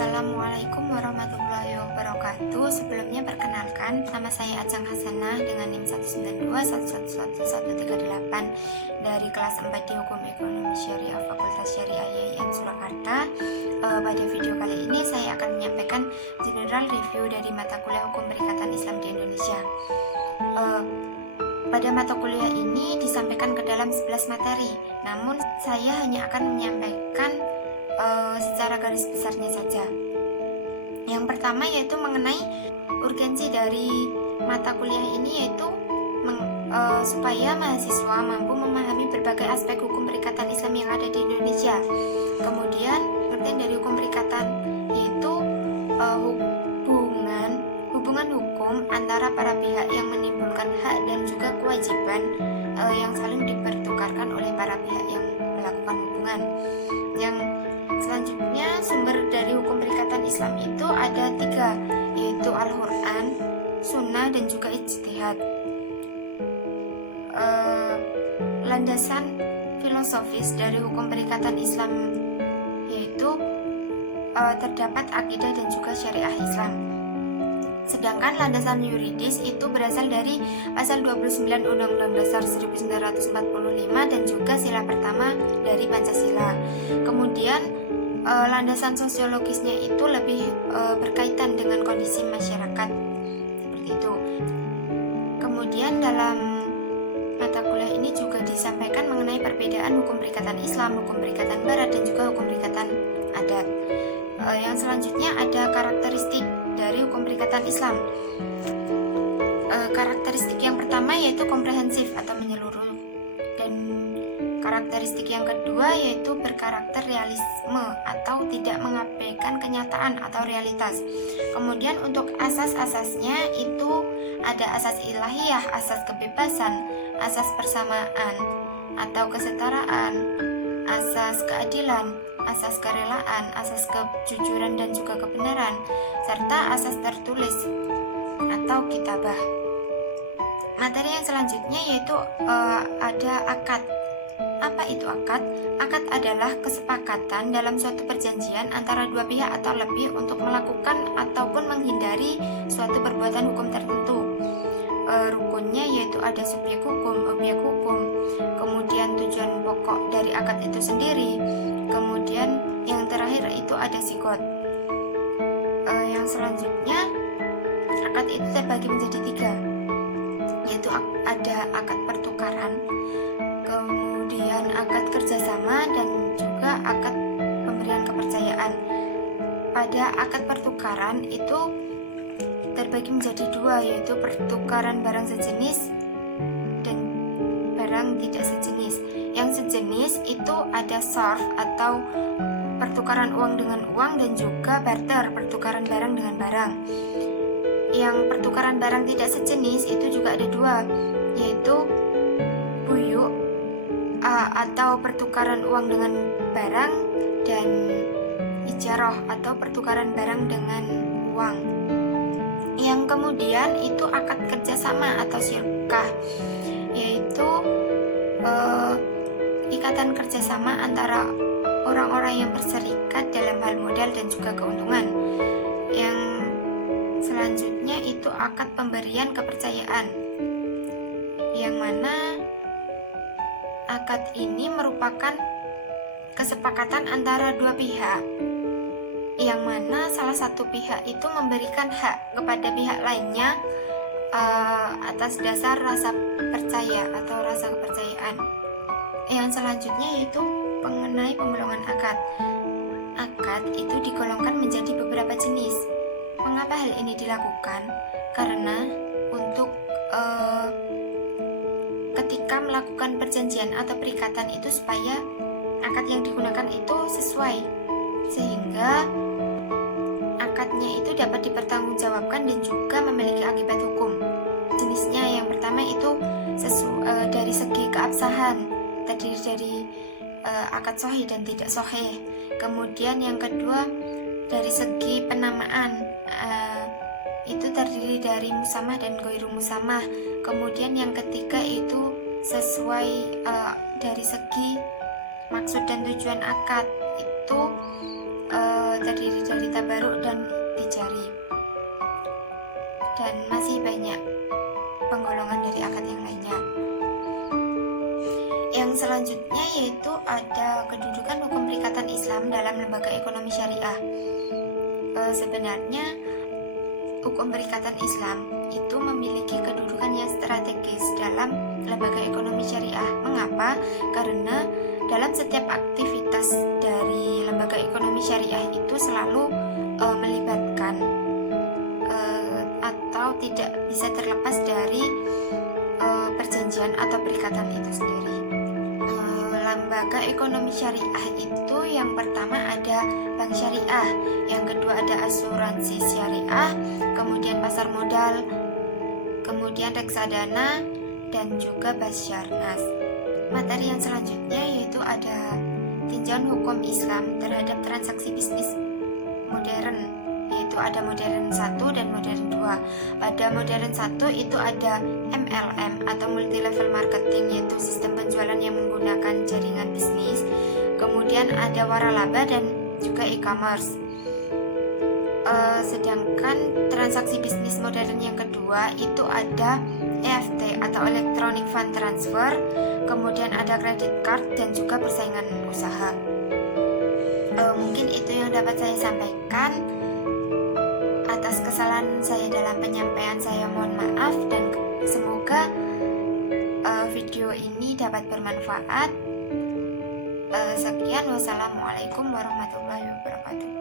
Assalamualaikum warahmatullahi wabarakatuh. Sebelumnya perkenalkan, nama saya Ajeng Hasanah dengan NIM 192111138 dari kelas 4 di Hukum Ekonomi Syariah Fakultas Syariah IAIN Surakarta. Pada video kali ini saya akan menyampaikan general review dari mata kuliah Hukum Perikatan Islam di Indonesia. Pada mata kuliah ini disampaikan ke dalam 11 materi, namun saya hanya akan menyampaikan secara garis besarnya saja. Yang pertama yaitu mengenai urgensi dari mata kuliah ini, yaitu supaya mahasiswa mampu memahami berbagai aspek hukum perikatan Islam yang ada di Indonesia. Kemudian pengertian dari hukum perikatan yaitu hubungan hukum antara para pihak yang menimbulkan hak dan juga kewajiban yang saling dipertukarkan oleh para pihak yang melakukan hubungan. Yang selanjutnya, sumber dari hukum perikatan Islam itu ada 3, yaitu Al-Quran, Sunnah, dan juga Ijtihad. Landasan filosofis dari hukum perikatan Islam yaitu terdapat akidah dan juga syariah Islam. Sedangkan landasan yuridis itu berasal dari pasal 29 Undang-Undang Dasar 1945 dan juga sila pertama dari Pancasila. Kemudian landasan sosiologisnya itu lebih berkaitan dengan kondisi masyarakat, seperti itu. Kemudian dalam mata kuliah ini juga disampaikan mengenai perbedaan hukum perikatan Islam, hukum perikatan Barat, dan juga hukum perikatan adat. Yang selanjutnya ada karakteristik dari hukum perikatan Islam. Karakteristik yang pertama yaitu komprehensif atau menyeluruh, dan karakteristik yang kedua yaitu berkarakter realisme atau tidak mengabaikan kenyataan atau realitas. Kemudian untuk asas-asasnya itu ada asas ilahiyah, asas kebebasan, asas persamaan atau kesetaraan, asas keadilan, asas kerelaan, asas kejujuran dan juga kebenaran, serta asas tertulis atau kitabah. Materi yang selanjutnya yaitu ada akad. Apa itu akad? Akad adalah kesepakatan dalam suatu perjanjian antara dua pihak atau lebih untuk melakukan ataupun menghindari suatu perbuatan hukum tertentu. Rukunnya yaitu ada subjek hukum, objek hukum, kemudian tujuan pokok dari akad itu sendiri, kemudian yang terakhir itu ada sigot. Yang selanjutnya, akad itu terbagi menjadi 3, yaitu ada akad pertukaran, kemudian akad kerjasama, dan juga akad pemberian kepercayaan. Pada akad pertukaran itu terbagi menjadi 2, yaitu pertukaran barang sejenis dan barang tidak sejenis. Yang sejenis itu ada sarf atau pertukaran uang dengan uang, dan juga barter, pertukaran barang dengan barang. Yang pertukaran barang tidak sejenis itu juga ada 2, yaitu buyu atau pertukaran uang dengan barang, dan ijarah atau pertukaran barang dengan uang. Yang kemudian itu akad kerjasama atau syirkah, yaitu ikatan kerjasama antara orang-orang yang berserikat dalam hal modal dan juga keuntungan. Yang selanjutnya itu akad pemberian kepercayaan, yang mana akad ini merupakan kesepakatan antara dua pihak, yang mana salah satu pihak itu memberikan hak kepada pihak lainnya atas dasar rasa percaya atau rasa kepercayaan. Yang selanjutnya yaitu mengenai pembolongan akad. Akad itu digolongkan menjadi beberapa jenis. Mengapa hal ini dilakukan? Karena untuk ketika melakukan perjanjian atau perikatan itu supaya akad yang digunakan itu sesuai, sehingga akadnya itu dapat dipertanggungjawabkan dan juga memiliki akibat hukum. Jenisnya yang pertama itu dari segi keabsahan, terdiri dari akad sahih dan tidak sahih. Kemudian yang kedua dari segi penamaan, itu terdiri dari musamah dan ghairu musamah. Kemudian yang ketiga itu sesuai dari segi maksud dan tujuan akad, itu terdiri dari tabaruk dan tijari, dan masih banyak penggolongan dari akad yang lainnya. Yang selanjutnya yaitu ada kedudukan hukum perikatan Islam dalam lembaga ekonomi syariah. Sebenarnya hukum perikatan Islam itu memiliki kedudukan yang strategis dalam lembaga ekonomi syariah. Mengapa? Karena dalam setiap aktivitas dari lembaga ekonomi syariah itu selalu melibatkan atau tidak bisa terlepas dari perjanjian atau perikatan itu sendiri. Lembaga ekonomi syariah itu yang pertama ada bank syariah, yang kedua ada asuransi syariah, kemudian pasar modal, kemudian reksadana, dan juga Basyarnas. Materi yang selanjutnya yaitu ada tinjauan hukum Islam terhadap transaksi bisnis modern, yaitu ada modern 1 dan modern 2. Pada modern 1 itu ada MLM atau multi level marketing, yaitu sistem penjualan yang menggunakan jaringan bisnis. Kemudian ada waralaba dan juga e-commerce. Sedangkan transaksi bisnis modern yang kedua itu ada EFT atau electronic fund transfer, kemudian ada credit card dan juga persaingan usaha. Mungkin itu yang dapat saya sampaikan. Atas kesalahan saya dalam penyampaian saya mohon maaf, dan semoga video ini dapat bermanfaat. Sekian, wassalamualaikum warahmatullahi wabarakatuh.